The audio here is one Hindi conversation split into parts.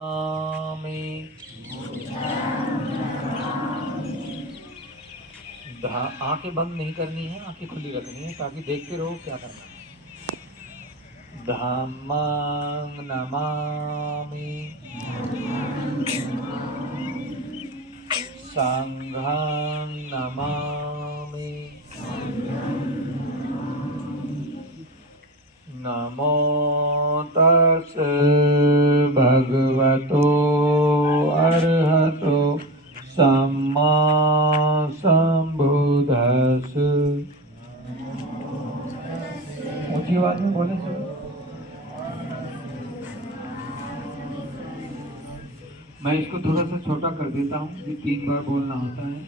में आंखें बंद नहीं करनी है, आंखें खुली रखनी है ताकि देखते रहो क्या करना है। धम्मं नमामि संघं नमामि नमो तस् भगवतो अरहतो सम्मा संबुद्धस्स। ऊंची आवाज में बोले सर। मैं इसको थोड़ा सा छोटा कर देता हूँ कि 3 बार बोलना होता है,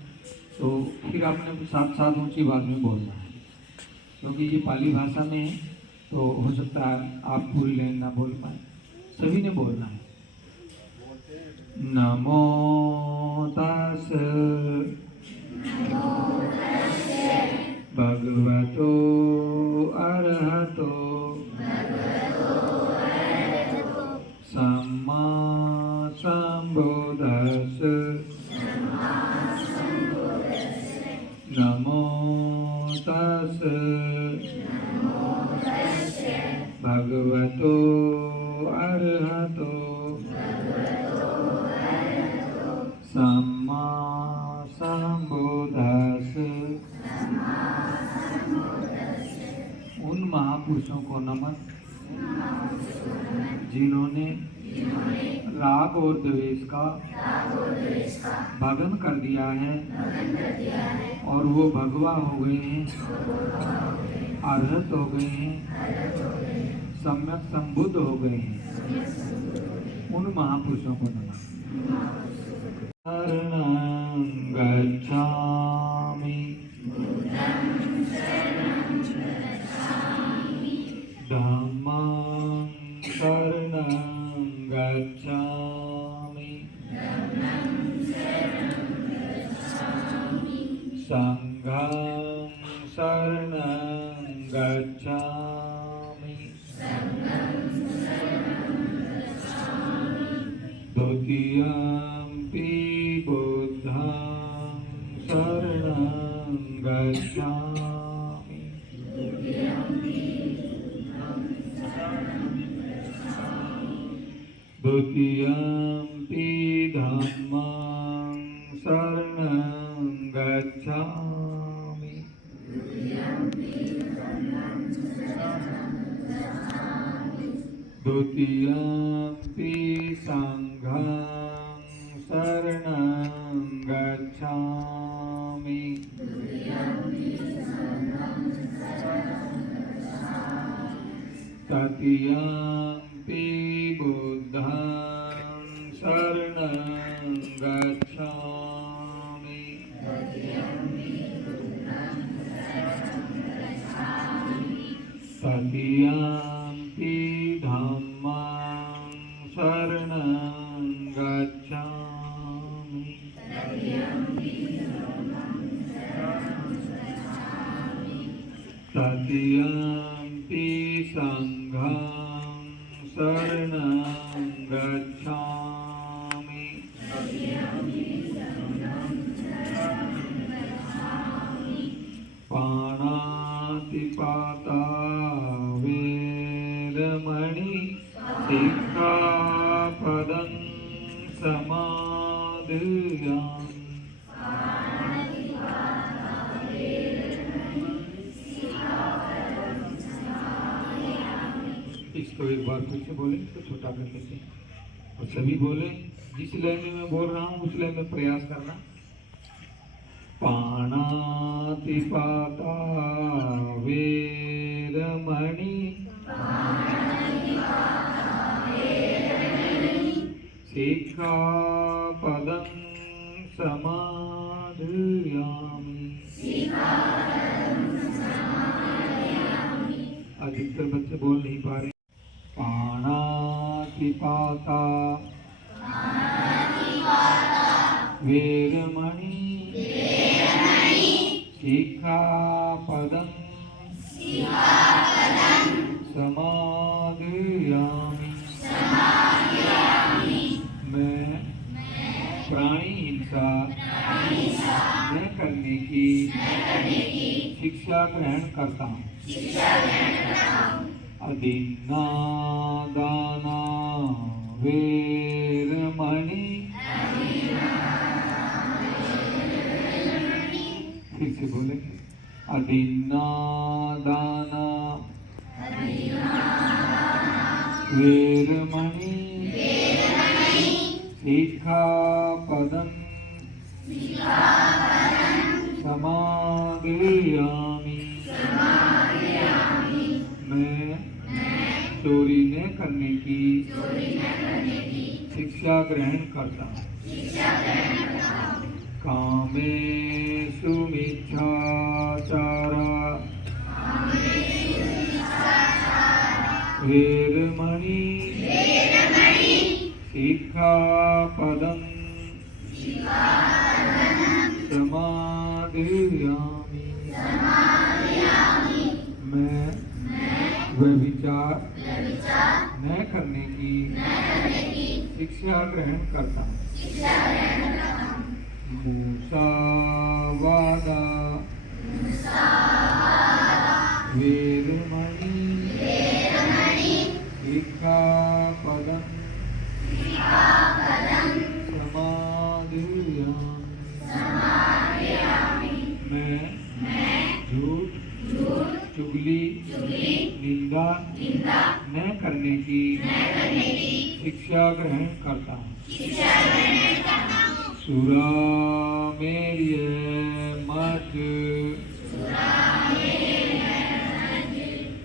तो फिर आपने साथ साथ ऊंची आवाज में बोलना है, क्योंकि ये पाली भाषा में है तो हो सकता है आप पूरी लाइन ना बोल पाए। सभी ने बोलना है। नमो तस् भगवतो अरहतो सम्मा संबुद्धस्स। नमो तस् भगवतो अरहतो सम्मा संबुद्धस्स। उन महापुरुषों को नमन जिन्होंने राग और द्वेष का भगन कर दिया है और वो भगवा हो गए हैं, अरहत हो गए हैं, सम्यक संबुद्ध हो गए हैं। उन महापुरुषों को नमन। शरणं गच्छामि धम्मं शरणं गच्छामि संघं शरणं गच्छामि द्वितीयंपि बुद्धं शरणं गच्छामि द्वितीयंपि धम्मं शरणं गच्छामि द्वितीयंपि संघं शरणं गच्छामि तृतीयंपि बुद्धं शरणं गच्छामि तृतीयंपि धम्मं शरणं गच्छामि तृतीयंपि संघं शरणं गच्छामि पाणातिपाता वेरमणि सिक्खापदं समादियामि। इसको एक बार फिर से बोले, इसको छोटा कर लेते हैं और सभी बोले। जिस लाइन में मैं बोल रहा हूँ उस लाइन में प्रयास करना। पाणातिपाता वेरमणि सिक्खापदं समादियामि। अधिकतर बच्चे बोल नहीं पा रहे। पाणातिपाता वेरमणि सिक्खापदं समादियामि। शिक्षा ग्रहण करता हूँ। अदीना दाना वीरमणि। फिर से बोलेंगे, अदीना दाना वीरमणि सिक्खापदं समादयामि। मैं चोरी न करने की शिक्षा ग्रहण करता हूँ। कामेषु मिथ्याचारा वीरमणि सिक्खापदं समादयामि। मैं व्यभिचार न करने की शिक्षा ग्रहण करता हूँ। मुसावादा वीरमणि सिक्खापदं समादयामि। मैं झूठ चुगली निंदा न करने की शिक्षा ग्रहण करता हूँ। सुरामेर्य मद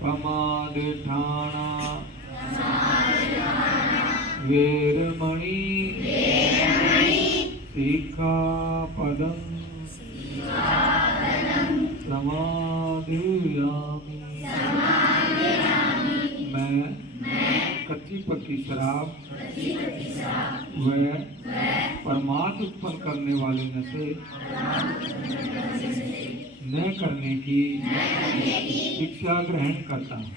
प्रमाद ठाणा वीरमणि सिक्खापदं समादयामि। मैं कच्ची पक्की शराब व प्रमाद उत्पन्न करने वाले नशे न करने की शिक्षा ग्रहण करता हूँ।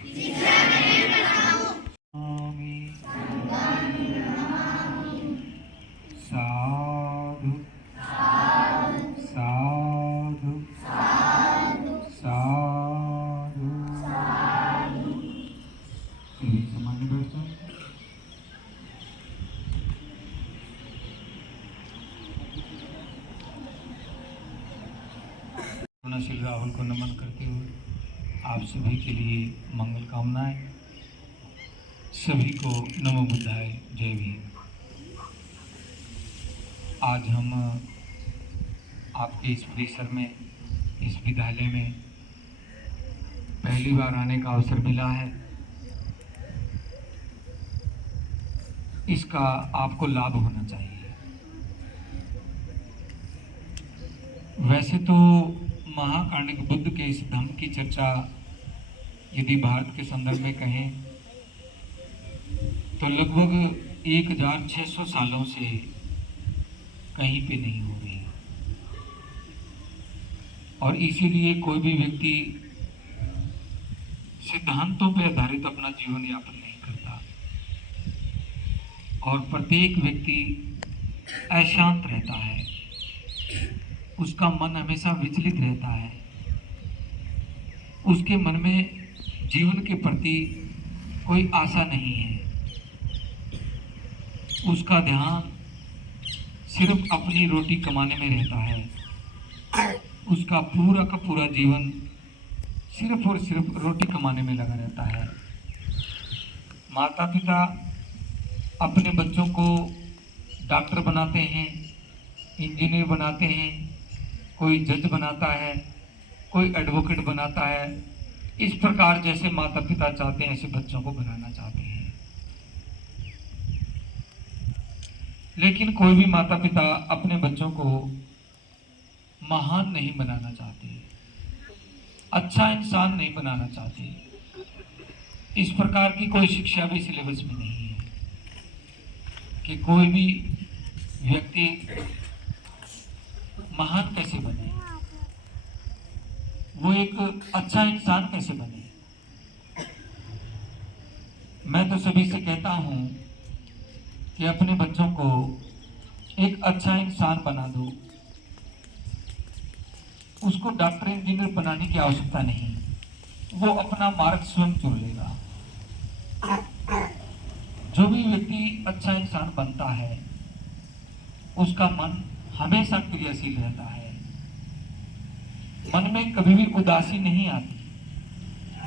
साधु साधु साधु। सामान्य बैठता है। श्री राहुल को नमन करते हुए आप सभी के लिए मंगल कामनाएं। सभी को नमो बुद्धाय, जय भीम। आज हम आपके इस परिसर में, इस विद्यालय में पहली बार आने का अवसर मिला है। इसका आपको लाभ होना चाहिए। वैसे तो महाकाणिक बुद्ध के इस धम्म की चर्चा यदि भारत के संदर्भ में कहें तो लगभग 1600 सालों से कहीं पे नहीं हो रही, और इसीलिए कोई भी व्यक्ति सिद्धांतों पर आधारित अपना जीवन यापन नहीं करता, और प्रत्येक व्यक्ति अशांत रहता है। उसका मन हमेशा विचलित रहता है। उसके मन में जीवन के प्रति कोई आशा नहीं है। उसका ध्यान सिर्फ अपनी रोटी कमाने में रहता है। उसका पूरा का पूरा जीवन सिर्फ और सिर्फ रोटी कमाने में लगा रहता है। माता पिता अपने बच्चों को डॉक्टर बनाते हैं, इंजीनियर बनाते हैं, कोई जज बनाता है, कोई एडवोकेट बनाता है। इस प्रकार जैसे माता पिता चाहते हैं ऐसे बच्चों को बनाना चाहते हैं। लेकिन कोई भी माता पिता अपने बच्चों को महान नहीं बनाना चाहते, अच्छा इंसान नहीं बनाना चाहते। इस प्रकार की कोई शिक्षा भी सिलेबस में नहीं है कि कोई भी व्यक्ति महान कैसे बने, वो एक अच्छा इंसान कैसे बने। मैं तो सभी से कहता हूं कि अपने बच्चों को एक अच्छा इंसान बना दो। उसको डॉक्टर इंजीनियर बनाने की आवश्यकता नहीं, वो अपना मार्ग स्वयं चुन लेगा। जो भी व्यक्ति अच्छा इंसान बनता है उसका मन हमेशा क्रियाशील रहता है, मन में कभी भी उदासी नहीं आती,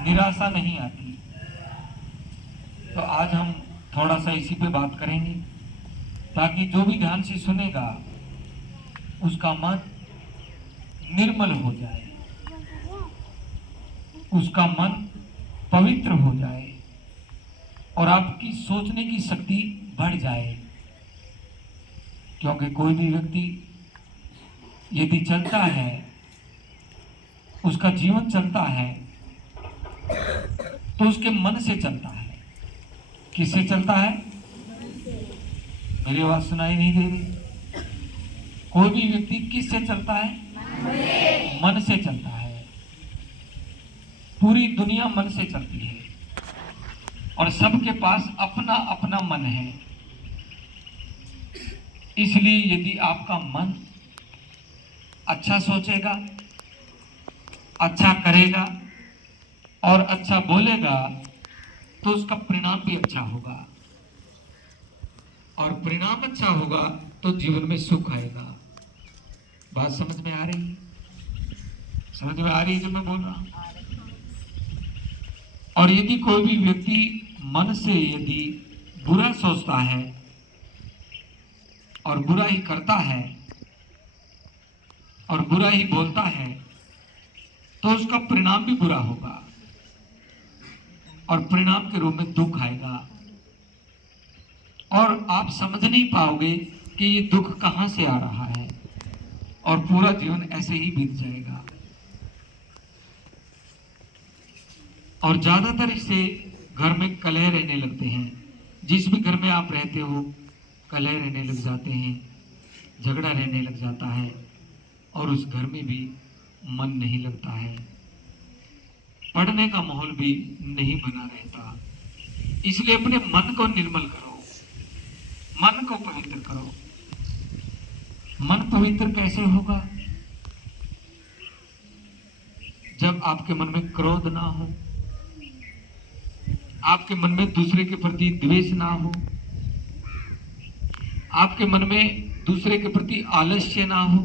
निराशा नहीं आती। तो आज हम थोड़ा सा इसी पे बात करेंगे ताकि जो भी ध्यान से सुनेगा उसका मन निर्मल हो जाए, उसका मन पवित्र हो जाए और आपकी सोचने की शक्ति बढ़ जाए। क्योंकि कोई भी व्यक्ति यदि चलता है, उसका जीवन चलता है तो उसके मन से चलता है। किससे चलता है? मेरी आवाज सुनाई नहीं दे रही? कोई भी व्यक्ति किससे चलता है? मन से चलता है। पूरी दुनिया मन से चलती है और सबके पास अपना अपना मन है। इसलिए यदि आपका मन अच्छा सोचेगा, अच्छा करेगा और अच्छा बोलेगा तो उसका परिणाम भी अच्छा होगा, और परिणाम अच्छा होगा तो जीवन में सुख आएगा। बात समझ में आ रही है? समझ में आ रही है जो मैं बोल रहा हूं? और यदि कोई भी व्यक्ति मन से यदि बुरा सोचता है और बुरा ही करता है और बुरा ही बोलता है तो उसका परिणाम भी बुरा होगा और परिणाम के रूप में दुख आएगा और आप समझ नहीं पाओगे कि ये दुख कहां से आ रहा है और पूरा जीवन ऐसे ही बीत जाएगा। और ज्यादातर इससे घर में कलह रहने लगते हैं। जिस भी घर में आप रहते हो कलह रहने लग जाते हैं, झगड़ा रहने लग जाता है और उस घर में भी मन नहीं लगता है, पढ़ने का माहौल भी नहीं बना रहता। इसलिए अपने मन को निर्मल करो, मन को पवित्र करो। मन पवित्र कैसे होगा? जब आपके मन में क्रोध ना हो, आपके मन में दूसरे के प्रति द्वेष ना हो, आपके मन में दूसरे के प्रति आलस्य ना हो,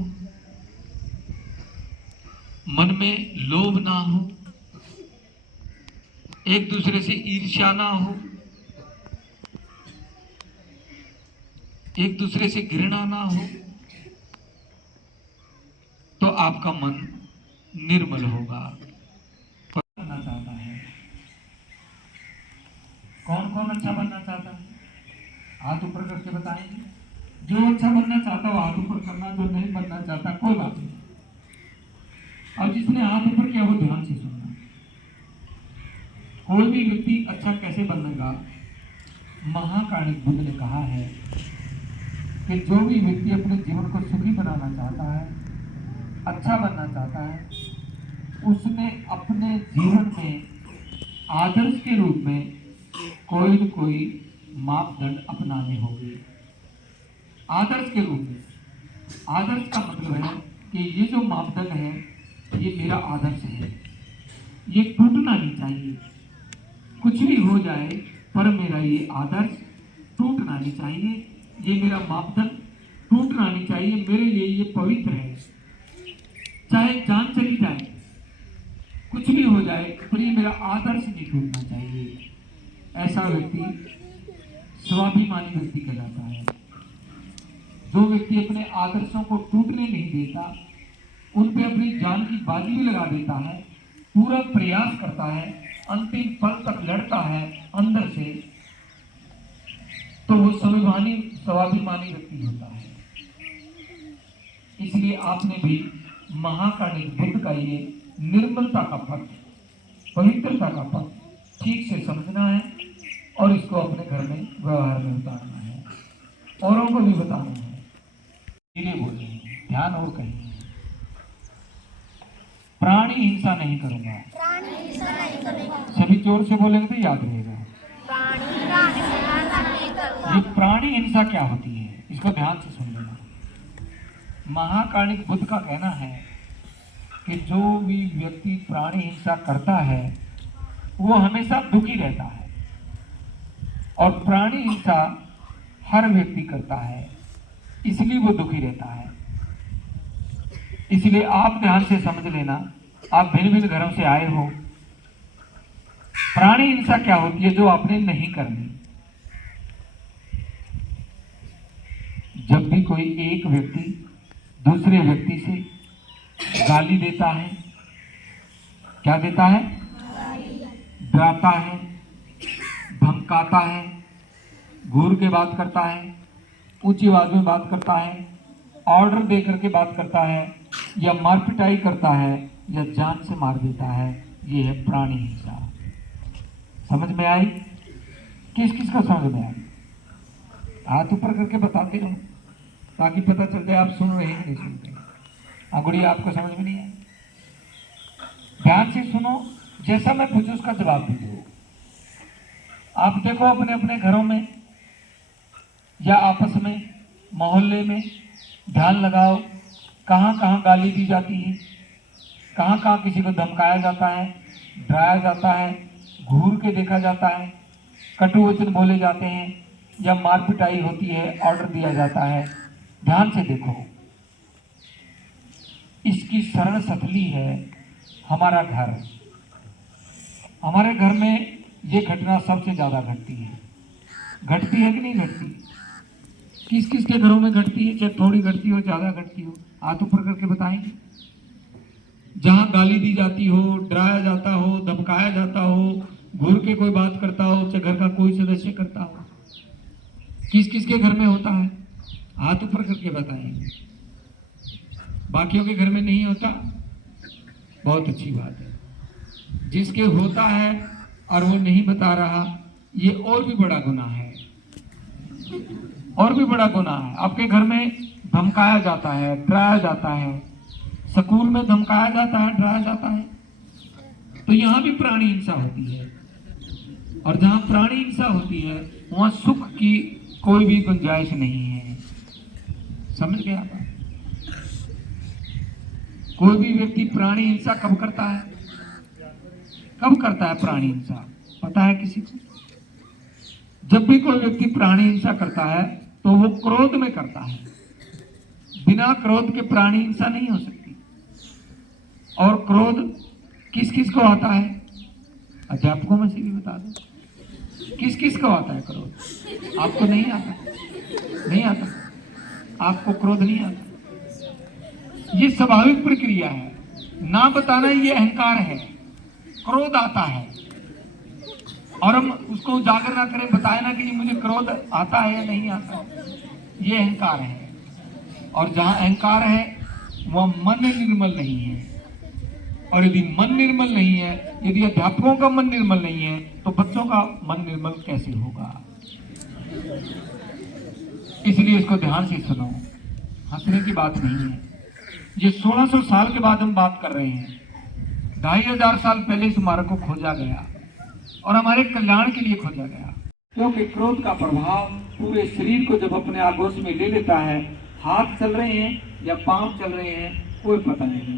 मन में लोभ ना हो, एक दूसरे से ईर्ष्या ना हो, एक दूसरे से घृणा ना हो, तो आपका मन निर्मल होगा। बनना चाहता है? कौन कौन अच्छा बनना चाहता है? हाथ ऊपर करके बताएंगे। जो अच्छा बनना चाहता है हाथ ऊपर करना, जो नहीं बनना चाहता कोई बात नहीं। और जिसने हाथ ऊपर किया वो ध्यान से सुनना। कोई भी व्यक्ति अच्छा कैसे बनेगा? महाकाणिक बुद्ध ने कहा है कि जो भी व्यक्ति अपने जीवन को सुखी बनाना चाहता है, अच्छा बनना चाहता है, उसने अपने जीवन में आदर्श के रूप में कोई न कोई मापदंड अपनाने होंगे। आदर्श के रूप में, आदर्श का मतलब है कि ये जो मापदंड है ये मेरा आदर्श है, ये टूटना नहीं चाहिए। कुछ भी हो जाए पर मेरा ये आदर्श टूटना नहीं चाहिए, ये मेरा मापदंड टूटना नहीं चाहिए। मेरे लिए ये पवित्र है, चाहे जान चली जाए, कुछ भी हो जाए पर ये मेरा आदर्श नहीं टूटना चाहिए। ऐसा व्यक्ति स्वाभिमानी व्यक्ति कहलाता है। जो व्यक्ति अपने आदर्शों को टूटने नहीं देता, उन पे अपनी जान की बाजी भी लगा देता है, पूरा प्रयास करता है, अंतिम पल तक लड़ता है अंदर से, तो वो स्वाभिमानी व्यक्ति होता है। इसलिए आपने भी महाकाणिक बुद्ध का ये निर्मलता का पथ, पवित्रता का पथ ठीक से समझना है और इसको अपने घर में व्यवहार में उतारना है, औरों को भी बताना है। धीरे बोलिए, ध्यान और कहिए। प्राणी हिंसा नहीं करूंगा। सभी जोर से बोलेंगे तो याद रहेगा। ये प्राणी हिंसा क्या होती है, इसको ध्यान से सुन लेना। महाकाणिक बुद्ध का कहना है कि जो भी व्यक्ति प्राणी हिंसा करता है वो हमेशा दुखी रहता है, और प्राणी हिंसा हर व्यक्ति करता है, इसलिए वो दुखी रहता है। इसलिए आप ध्यान से समझ लेना, आप भिन्न भिन्न घरों से आए हो। प्राणी हिंसा क्या होती है? जो आपने नहीं करनी। जब भी कोई एक व्यक्ति दूसरे व्यक्ति से गाली देता है, क्या देता है? डराता है, धमकाता है, घूर के बात करता है, ऊंची आवाज में बात करता है, ऑर्डर दे करके बात करता है, या मार पिटाई करता है, या जान से मार देता है, ये है प्राणी हिंसा। समझ में आई? किस किस को समझ में आई? हाथ ऊपर करके बताते रहो ताकि पता चल जाए आप सुन रहे हैं नहीं सुन रहे। अंगुड़ी आपको समझ में नहीं है? ध्यान से सुनो, जैसा मैं पूछूं उसका जवाब दीजिए। आप देखो अपने अपने घरों में या आपस में, मोहल्ले में, ध्यान लगाओ कहाँ कहाँ गाली दी जाती है, कहाँ कहाँ किसी को धमकाया जाता है, डराया जाता है, घूर के देखा जाता है, कटु वचन बोले जाते हैं, या मार पिटाई होती है, ऑर्डर दिया जाता है। ध्यान से देखो, इसकी सरल सतली है हमारा घर। हमारे घर में ये घटना सबसे ज्यादा घटती है। घटती है कि नहीं घटती? किस किस के घरों में घटती है? चाहे थोड़ी घटती हो, ज्यादा घटती हो, हाथ ऊपर करके बताएंगे। जहां गाली दी जाती हो, डराया जाता हो, धमकाया जाता हो, घूर के कोई बात करता हो, चाहे घर का कोई सदस्य करता हो, किस किस के घर में होता है? हाथ ऊपर करके बताएंगे। बाकियों के घर में नहीं होता? बहुत अच्छी बात है। जिसके होता है और वो नहीं बता रहा, ये और भी बड़ा गुनाह है, और भी बड़ा गुनाह है। आपके घर में धमकाया जाता है, डराया जाता है, स्कूल में धमकाया जाता है, डराया जाता है, तो यहां भी प्राणी हिंसा होती है। और जहां प्राणी हिंसा होती है वहां सुख की कोई भी गुंजाइश नहीं है। समझ गया आप? कोई भी व्यक्ति प्राणी हिंसा कब करता है? कब करता है प्राणी हिंसा? पता है किसी को? जब भी कोई व्यक्ति प्राणी हिंसा करता है तो वो क्रोध में करता है। बिना क्रोध के प्राणी हिंसा नहीं हो सकती। और क्रोध किस किस को आता है? अध्यापकों में से भी बता दो, किस किस को आता है क्रोध? आपको नहीं आता? नहीं आता? आपको क्रोध नहीं आता? ये स्वाभाविक प्रक्रिया है। ना बताना ये अहंकार है। क्रोध आता है और हम उसको उजागर ना करें, बताए ना कि मुझे क्रोध आता है या नहीं आता, ये अहंकार है। और जहां अहंकार है वह मन निर्मल नहीं है। और यदि मन निर्मल नहीं है, यदि अध्यापकों का मन निर्मल नहीं है, तो बच्चों का मन निर्मल कैसे होगा? इसलिए इसको ध्यान से सुनो, हंसने की बात नहीं है। ये 1600 साल के बाद हम बात कर रहे हैं। 2500 साल पहले इस मार्ग को खोजा गया और हमारे कल्याण के लिए खोजा गया। क्योंकि क्रोध का प्रभाव पूरे शरीर को जब अपने आगोश में ले लेता है, हाथ चल रहे हैं या पांव चल रहे हैं कोई पता नहीं,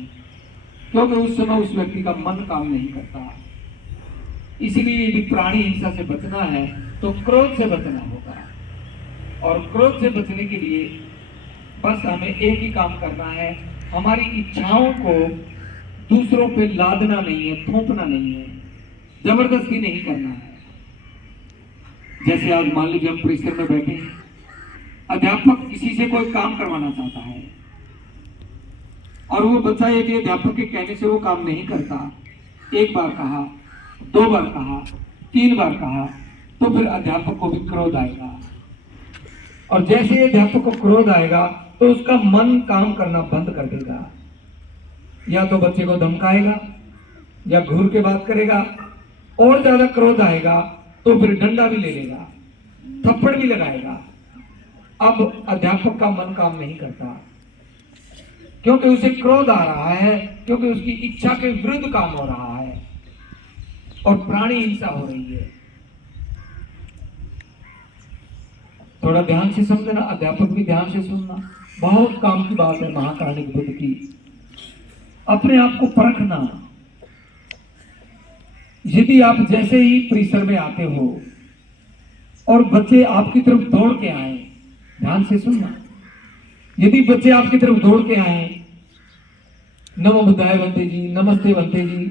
क्योंकि उस समय उस व्यक्ति का मन काम नहीं करता। इसलिए यदि प्राणी हिंसा से बचना है तो क्रोध से बचना होगा। और क्रोध से बचने के लिए बस हमें एक ही काम करना है, हमारी इच्छाओं को दूसरों पे लादना नहीं है, थोपना नहीं है, जबरदस्ती नहीं करना है। जैसे आज मान लीजिए हम परिसर में बैठे हैं, अध्यापक किसी से कोई काम करवाना चाहता है और वो बच्चा यदि अध्यापक के कहने से वो काम नहीं करता, एक बार कहा, 2 बार कहा, 3 बार कहा, तो फिर अध्यापक को भी क्रोध आएगा। और जैसे ही अध्यापक को क्रोध आएगा तो उसका मन काम करना बंद कर देगा। या तो बच्चे को धमकाएगा या घूर के बात करेगा, और ज्यादा क्रोध आएगा तो फिर डंडा भी ले लेगा, थप्पड़ भी लगाएगा। अब अध्यापक का मन काम नहीं करता, क्योंकि उसे क्रोध आ रहा है, क्योंकि उसकी इच्छा के विरुद्ध काम हो रहा है और प्राणी हिंसा हो रही है। थोड़ा ध्यान से समझना, अध्यापक भी ध्यान से सुनना। बहुत काम की बात है महाकारुणिक बुद्ध की। अपने आप को परखना। यदि आप जैसे ही परिसर में आते हो और बच्चे आपकी तरफ दौड़ के आए, ध्यान से सुनना, यदि बच्चे आपकी तरफ दौड़ के आए, नमो बुद्धाय बंते जी, नमस्ते बंते जी,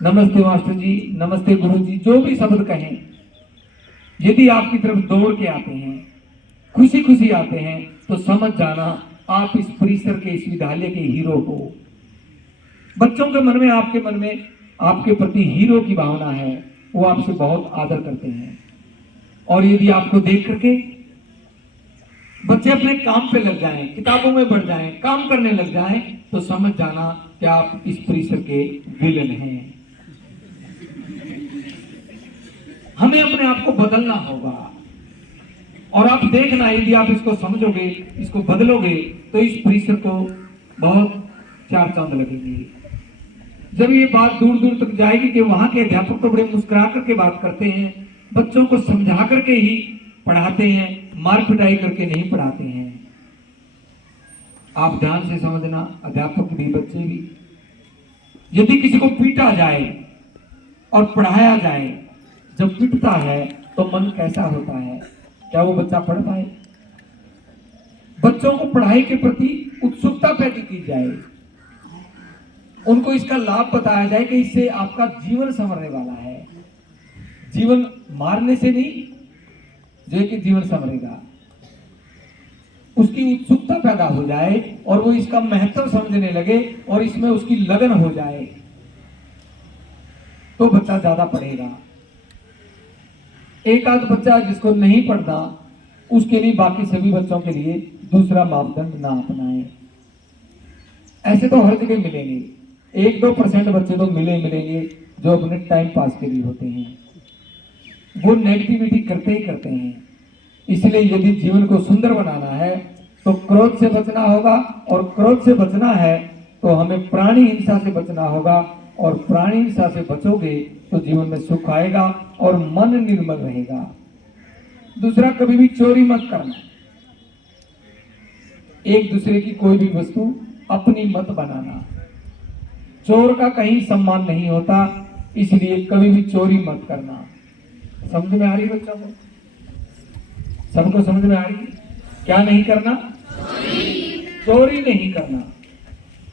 नमस्ते मास्टर जी, नमस्ते गुरु जी, जो भी शब्द कहें, यदि आपकी तरफ दौड़ के आते हैं, खुशी खुशी आते हैं, तो समझ जाना आप इस परिसर के, इस विद्यालय के हीरो हो। बच्चों के मन में, आपके मन में आपके प्रति हीरो की भावना है, वो आपसे बहुत आदर करते हैं। और यदि आपको देख करके बच्चे अपने काम पे लग जाएं, किताबों में बढ़ जाएं, काम करने लग जाएं, तो समझ जाना कि आप इस परिसर के विलन हैं। हमें अपने आप को बदलना होगा। और आप देखना, यदि आप इसको समझोगे, इसको बदलोगे, तो इस परिसर को बहुत चार चांद लगेंगे। जब ये बात दूर दूर तक जाएगी कि वहां के अध्यापक तो बड़े मुस्कुरा करके बात करते हैं, बच्चों को समझा करके ही पढ़ाते हैं, मार पिटाई करके नहीं पढ़ाते हैं। आप ध्यान से समझना, अध्यापक भी, बच्चे भी। यदि किसी को पीटा जाए और पढ़ाया जाए, जब पीटता है तो मन कैसा होता है? क्या वो बच्चा पढ़ पाए? बच्चों को पढ़ाई के प्रति उत्सुकता पैदा की जाए, उनको इसका लाभ बताया जाए कि इससे आपका जीवन संवरने वाला है। जीवन मारने से नहीं, जो कि जीवन संवरेगा, उसकी उत्सुकता पैदा हो जाए और वो इसका महत्व समझने लगे और इसमें उसकी लगन हो जाए, तो बच्चा ज्यादा पढ़ेगा। एक आध बच्चा जिसको नहीं पढ़ना, उसके लिए बाकी सभी बच्चों के लिए दूसरा मापदंड ना अपनाएं। ऐसे तो हर जगह मिलेंगे, 1-2% बच्चे तो मिलेंगे जो अपने टाइम पास के लिए होते हैं, वो नेगेटिविटी करते ही करते हैं। इसलिए यदि जीवन को सुंदर बनाना है तो क्रोध से बचना होगा, और क्रोध से बचना है तो हमें प्राणी हिंसा से बचना होगा, और प्राणी हिंसा से बचोगे तो जीवन में सुख आएगा और मन निर्मल रहेगा। दूसरा, कभी भी चोरी मत करना। एक दूसरे की कोई भी वस्तु अपनी मत बनाना। चोर का कहीं सम्मान नहीं होता, इसलिए कभी भी चोरी मत करना। समझ में आ रही बच्चों को? सबको समझ में आ रही? क्या नहीं करना? चोरी नहीं करना।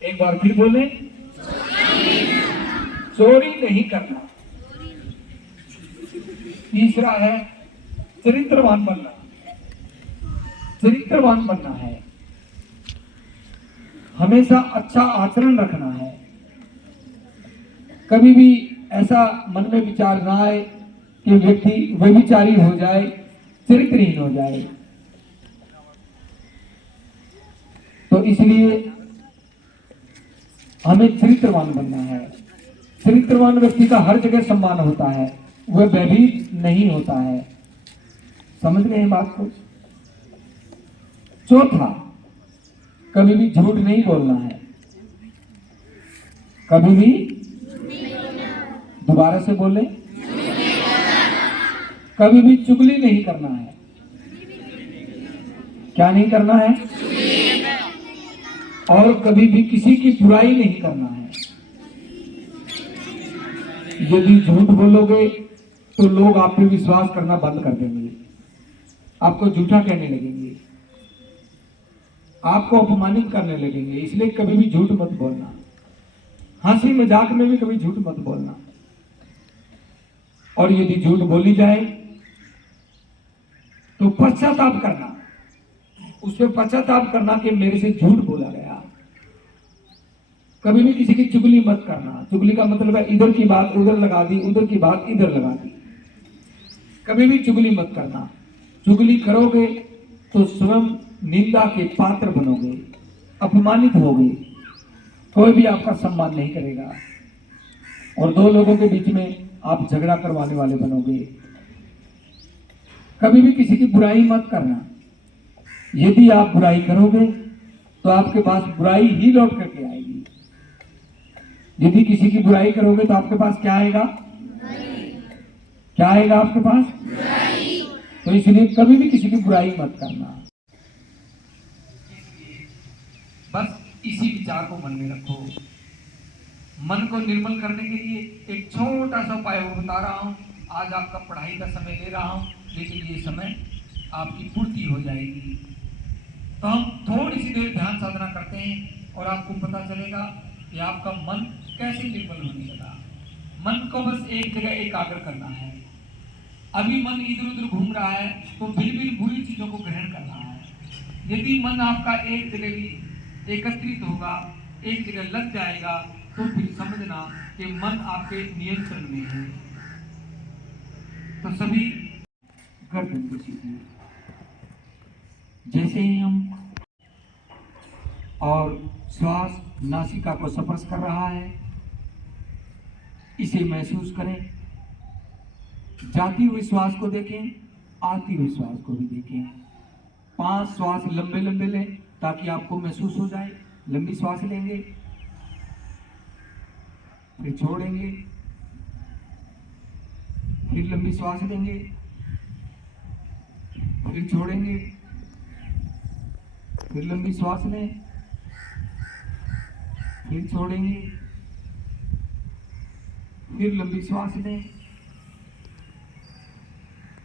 एक बार फिर बोले, चोरी नहीं करना। तीसरा है चरित्रवान बनना। चरित्रवान बनना है, हमेशा अच्छा आचरण रखना है। कभी भी ऐसा मन में विचार ना आए कि व्यक्ति व्यभिचारी हो जाए, चरित्रहीन हो जाए। तो इसलिए हमें चरित्रवान बनना है। चरित्रवान व्यक्ति का हर जगह सम्मान होता है, वह भयभीत नहीं होता है। समझ गए बात को? चौथा, कभी भी झूठ नहीं बोलना है। कभी भी, दोबारा से बोले, कभी भी चुगली नहीं करना है। क्या नहीं करना है? और कभी भी किसी की बुराई नहीं करना है। यदि झूठ बोलोगे तो लोग आप पे विश्वास करना बंद कर देंगे, आपको झूठा कहने लगेंगे, आपको अपमानित करने लगेंगे। इसलिए कभी भी झूठ मत बोलना। हंसी मजाक में भी कभी झूठ मत बोलना। और यदि झूठ बोली जाए तो पश्चाताप करना, उसमें पश्चाताप करना कि मेरे से झूठ बोला गया। कभी भी किसी की चुगली मत करना। चुगली का मतलब है इधर की बात उधर लगा दी, उधर की बात इधर लगा दी। कभी भी चुगली मत करना। चुगली करोगे तो स्वयं निंदा के पात्र बनोगे, अपमानित होगे, कोई भी आपका सम्मान नहीं करेगा, और दो लोगों के बीच में आप झगड़ा करवाने वाले बनोगे। कभी भी किसी की बुराई मत करना। यदि आप बुराई करोगे तो आपके पास बुराई ही लौट करके आएगी। यदि किसी की बुराई करोगे तो आपके पास क्या आएगा? क्या आएगा आपके पास? तो इसलिए कभी भी किसी की बुराई मत करना। बस इसी विचार को मन में रखो। मन को निर्मल करने के लिए एक छोटा सा उपाय बता रहा हूँ। आज आपका पढ़ाई का समय ले रहा हूँ, लेकिन ये समय आपकी पूर्ति हो जाएगी। तो हम थोड़ी सी देर ध्यान साधना करते हैं और आपको पता चलेगा कि आपका मन कैसे निर्मल होने लगा। मन को बस एक जगह एकाग्र करना है। अभी मन इधर उधर घूम रहा है तो भिन्न बुरी चीजों को ग्रहण कर रहा है। यदि मन आपका एक जगह भी एकत्रित होगा, एक जगह लग जाएगा, तो फिर समझना कि मन आपके नियंत्रण में है। तो सभी गर्दन को सीधी, जैसे ही हम और श्वास नासिका को स्पर्श कर रहा है, इसे महसूस करें। जाती हुई श्वास को देखें, आती हुई श्वास को भी देखें। 5 श्वास लंबे लंबे लें ताकि आपको महसूस हो जाए। लंबी श्वास लेंगे, फिर छोड़ेंगे, फिर लंबी श्वास लेंगे, फिर छोड़ेंगे, फिर लंबी श्वास लें, फिर छोड़ेंगे, फिर लंबी श्वास लें,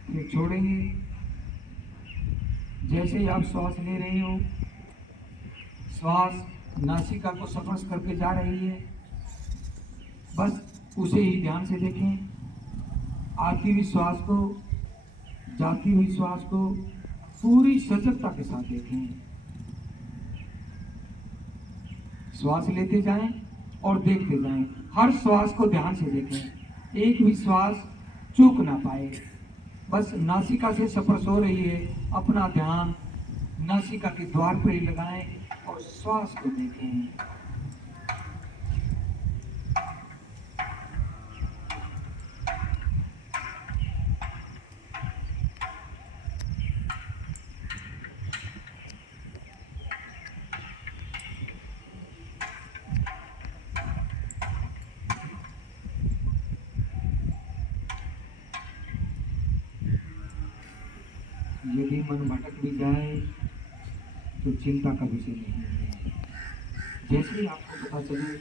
फिर छोड़ेंगे। जैसे ही आप श्वास ले रहे हो, श्वास नासिका को स्पर्श करके जा रही है, बस उसे ही ध्यान से देखें। आती हुई श्वास को, जाती हुई श्वास को पूरी सजगता के साथ देखें। श्वास लेते जाएं और देखते जाएं। हर श्वास को ध्यान से देखें, एक भी श्वास चूक ना पाए। बस नासिका से स्पर्श हो रही है, अपना ध्यान नासिका के द्वार पर ही लगाएं और श्वास को देखें। यदि मन भटक भी जाए तो चिंता का विषय नहीं है। जैसे ही आपको पता चले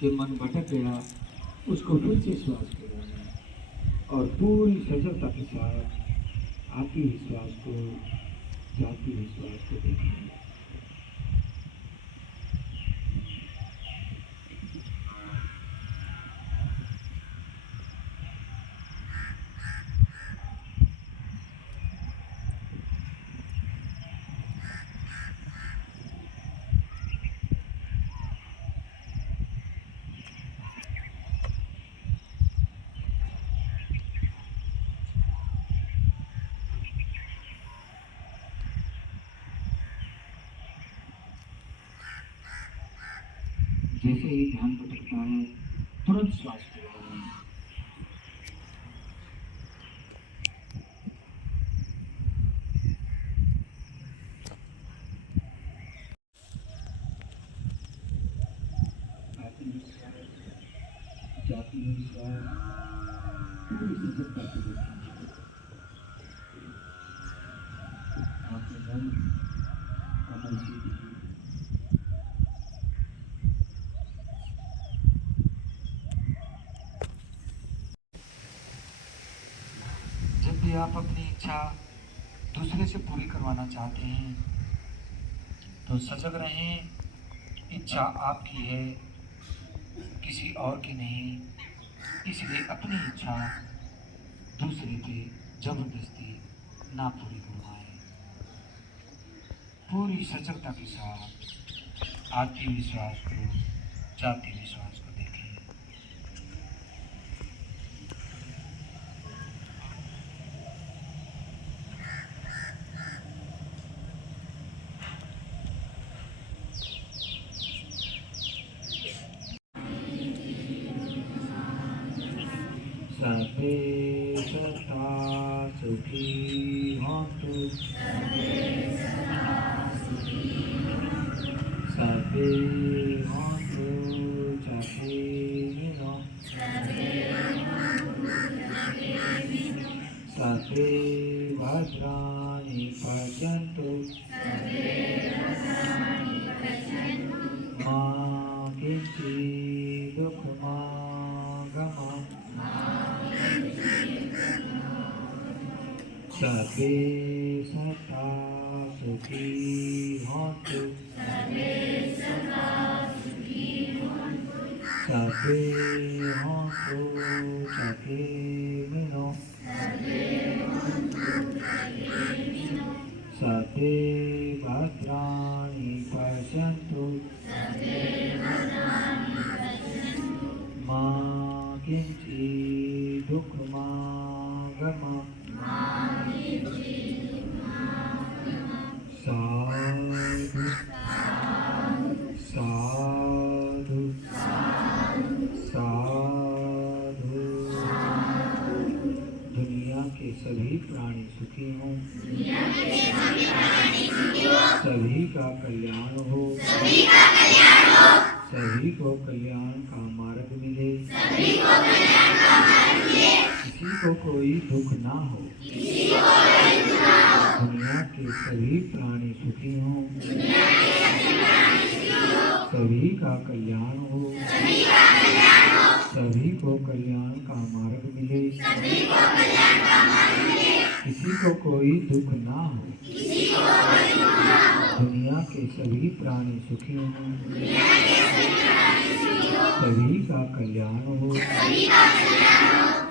कि मन भटक गया, उसको फिर से श्वास को लेना और पूरी सजगता के साथ आती हुई श्वास को, जाती हुई श्वास को देखना। जैसे ही ध्यान भटकता है, तुरंत श्वास को लगाएं। आती हुई श्वास, जाती हुई श्वास, पूरी सजगता से देखें। आंखें बंद, कमर सीधी। जब भी आप अपनी इच्छा दूसरे से पूरी करवाना चाहते हैं तो सजग रहें। इच्छा आपकी है, किसी और की नहीं। इसलिए अपनी इच्छा दूसरे पे जबरदस्ती ना पूरी करवाएं। पूरी सजगता के साथ आती हुई श्वास को, जाती हुई श्वास को देखें। सर्वे सदा सुखी होन्तु, सर्वे होन्तु सुखिनो, सर्वे भद्राणि पश्यन्तु, मा किञ्चित् दुःखं सबे सता सुखी होंतु सबे होंतु सखे मिनो सबे भद्राणि पश्यन्तु मा किञ्चित् दुःखमागमः साधु साधु साधु। दुनिया के सभी प्राणी सुखी हों, सभी का कल्याण हो, सभी को कल्याण का मार्ग मिले, किसी को कोई दुख ना हो, दुनिया के सभी प्राणी सुखी हों, सभी का कल्याण हो, सभी को कल्याण का मार्ग मिले, किसी को कोई दुख ना हो, दुनिया के सभी प्राणी सुखी हों, सभी का कल्याण हो,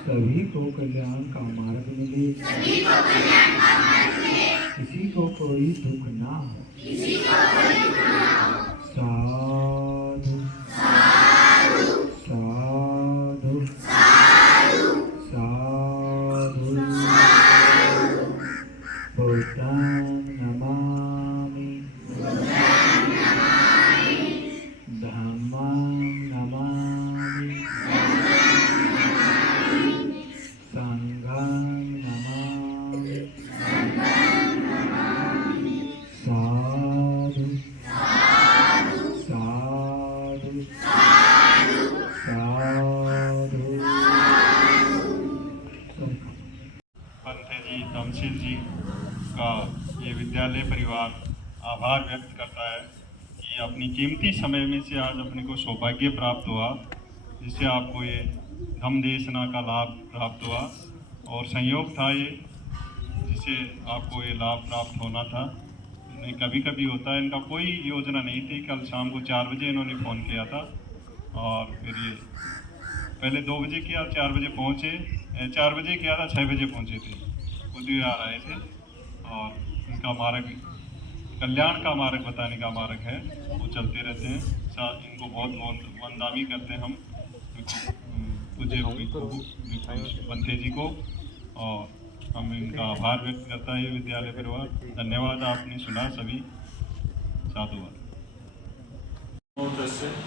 सभी को कल्याण का मार्ग मिले, किसी को कोई दुख ना हो। साधु साधु साधु। बुद्धं नमामि धम्मं नमामि संघं नमामि। साधु साधु साधु। पंथे जी तमशील जी का ये विद्यालय परिवार आभार व्यक्त करता है कि अपनी कीमती समय में से आज अपने को सौभाग्य प्राप्त हुआ, जिससे आपको ये धम्म देशना का लाभ प्राप्त हुआ और संयोग था ये, जिससे आपको ये लाभ प्राप्त होना था। नहीं, कभी कभी होता है, इनका कोई योजना नहीं थी। कल शाम को 4 बजे इन्होंने फ़ोन किया था और फिर ये पहले 2 बजे किया, 4 बजे पहुँचे, 4 बजे किया था, 6 बजे पहुँचे थे, खुद भी आ रहे थे। और इनका मार्ग कल्याण का मार्ग बताने का मार्ग है, वो चलते रहते हैं। इनको बहुत बहुत वंदनामी करते हैं हम पूज्य पंथे जी को, और हम इनका आभार व्यक्त करता है विद्यालय परिवार। धन्यवाद, आपने सुना सभी। साधुवाद।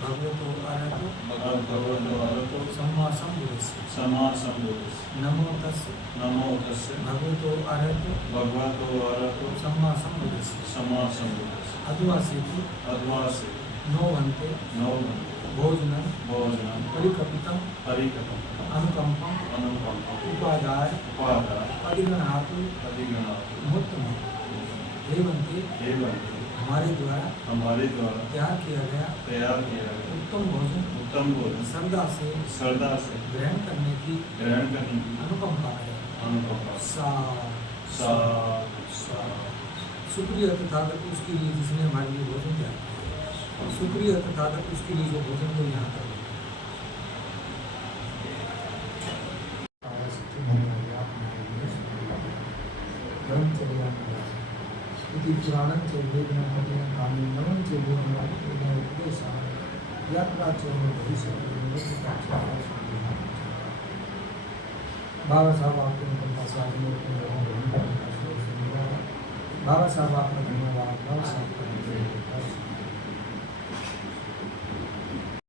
भगवतो अरहतो सम्मा सम्बुद्धस्स नमो तस्से भगवतो अरहतो सम्मा सम्बुद्धस्स अद्वासेतु नो वन्ते भोजनं परिकपितं अनुकंपं उपादाय अधिगणातु मुत्तम। हेवन्ते हमारे द्वारा तैयार किया गया उत्तम भोजन श्रद्धा से ग्रहण करने की अनुकंपा है। शुक्रिया तथागत उसके लिए जिसने हमारे लिए भोजन तैयार किया। शुक्रिया तथागत उसके लिए जो भोजन को यहाँ कर पुराणं च वेदनं पठनं काम्यं नवं च भुवनं उपदेशाः यात्रा च बाबा साहब आपके बाबा साहब आपका धन्यवाद। बाबा साहब